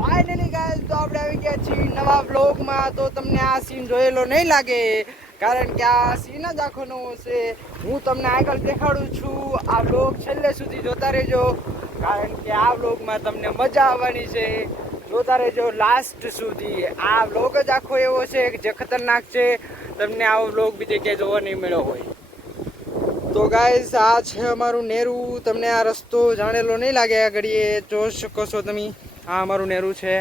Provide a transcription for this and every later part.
Finally guys તો આપણે આવી ગયા છીએ નવા બ્લોગમાં તો તમને આ સીન જોયેલો નહીં લાગે, કારણ કે આ સીન જ આખો નવો છે. હું તમને આગળ દેખાડું છું. આ બ્લોગ છેલ્લે સુધી જોતા રહેજો, કારણ કે આ બ્લોગમાં તમને મજા આવવાની છે. જોતા રહેજો લાસ્ટ સુધી. આ બ્લોગ જ આખો એવો છે જે ખતરનાક છે. તમને આવો બ્લોગ બીજે ક્યાંય જોવા નહીં મળ્યો હોય. તો ગાઈઝ આ છે અમારું નેરું. તમને આ રસ્તો જાણેલો નહીં લાગે આ ઘડીએ જોઈ શકો છો તમે. આ અમારું નેરું છે.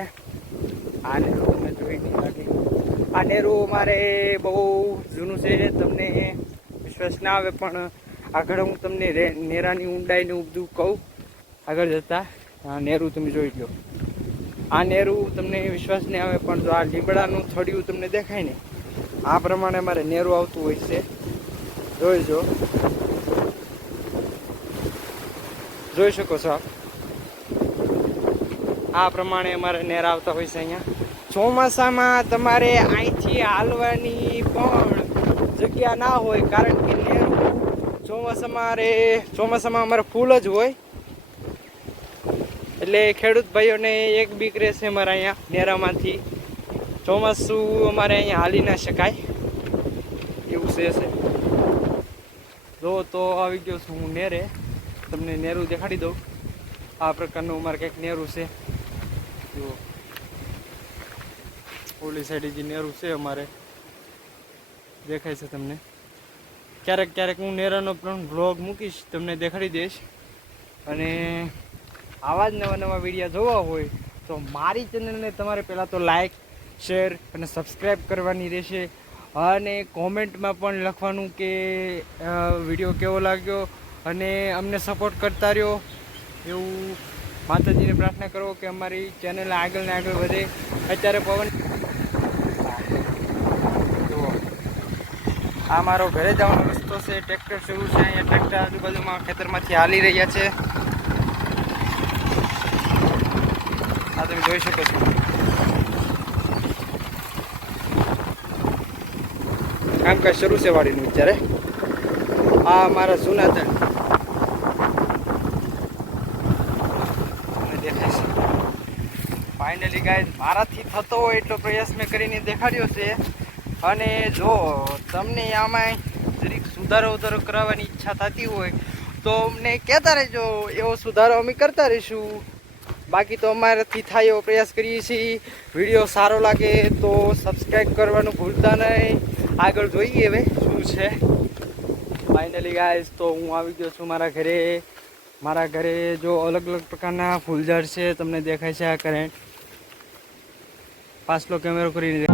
આ નેરું તમને જોઈ નહીં લાગે. આ નેરું અમારે બહુ જૂનું છે, તમને વિશ્વાસ ના આવે, પણ આગળ હું તમને નેરાની ઊંડાઈને બધું કહું. આગળ જતા નેરું તમે જોઈ લો. આ નેરું તમને વિશ્વાસ નહીં આવે, પણ જો આ લીમડાનું થડિયું તમને દેખાય ને, આ પ્રમાણે અમારે નેરું આવતું હોય છે. જોઈજો જોઈ શકો આપ? આ પ્રમાણે અમારે નેર આવતા હોય છે અહીંયા. ચોમાસામાં તમારે અહીંથી હાલવાની પણ જગ્યા ના હોય, કારણ કે નેર ચોમાસામાં રે, ચોમાસામાં અમારે ફૂલ જ હોય. એટલે ખેડૂત ભાઈઓને એક બીક રહેશે અમારે અહીંયા નેરામાંથી. ચોમાસું અમારે અહીંયા હાલી ના શકાય. એવું છે જો તો આવી ગયો છું હું નેરે. તમને નેરું દેખાડી દઉં. આ પ્રકારનું અમારે કંઈક નેરું છે. જુઓ ઓલી સાઈડ જે નેરું છે અમારે, દેખાય છે તમને. ક્યારેક ક્યારેક હું નેરાનો પણ બ્લોગ મૂકીશ, તમને દેખાડી દઈશ. અને આવા જ નવા નવા વીડિયો જોવા હોય, તો મારી ચેનલને તમારે પહેલાં તો લાઈક શેર અને સબસ્ક્રાઈબ કરવાની રહેશે. અને કોમેન્ટમાં પણ લખવાનું કે વીડિયો કેવો લાગ્યો અને અમને સપોર્ટ કરતા રહ્યો. એવું માતાજીને પ્રાર્થના કરો કે અમારી ચેનલ આગળ ને આગળ વધે. અત્યારે પવન જુઓ. આ મારો ઘરે જવાનો રસ્તો છે. ટ્રેક્ટર શરૂ છે. અહીંયા ટ્રેક્ટર આજુબાજુમાં ખેતરમાંથી હાલી રહ્યા છે. આ તમે જોઈ શકો છો. કામકાજ શરૂ છે વાડીનું અત્યારે. આ મારા જૂના તણ તમને દેખાય ફાઇનલી ગાય મારાથી થતો હોય એટલો પ્રયાસ મેં કરીને દેખાડ્યો છે. અને જો તમને આમાં જરીક સુધારો ઉધારો કરાવવાની ઈચ્છા થતી હોય, તો અમને કહેતા રહેજો, એવો સુધારો અમે કરતા રહીશું. બાકી તો અમારાથી થાય એવો પ્રયાસ કરીએ છીએ. વીડિયો સારો લાગે તો સબસ્ક્રાઈબ કરવાનું ભૂલતા નહીં. આગળ જોઈએ હવે શું છે. ફાઇનલી ગાઈઝ તો હું આવી ગયો છું મારા ઘરે. મારા ઘરે જો અલગ અલગ પ્રકારના ફૂલઝાડ છે, તમને દેખાય છે આ કરંટ પાછલો કેમેરો કરીને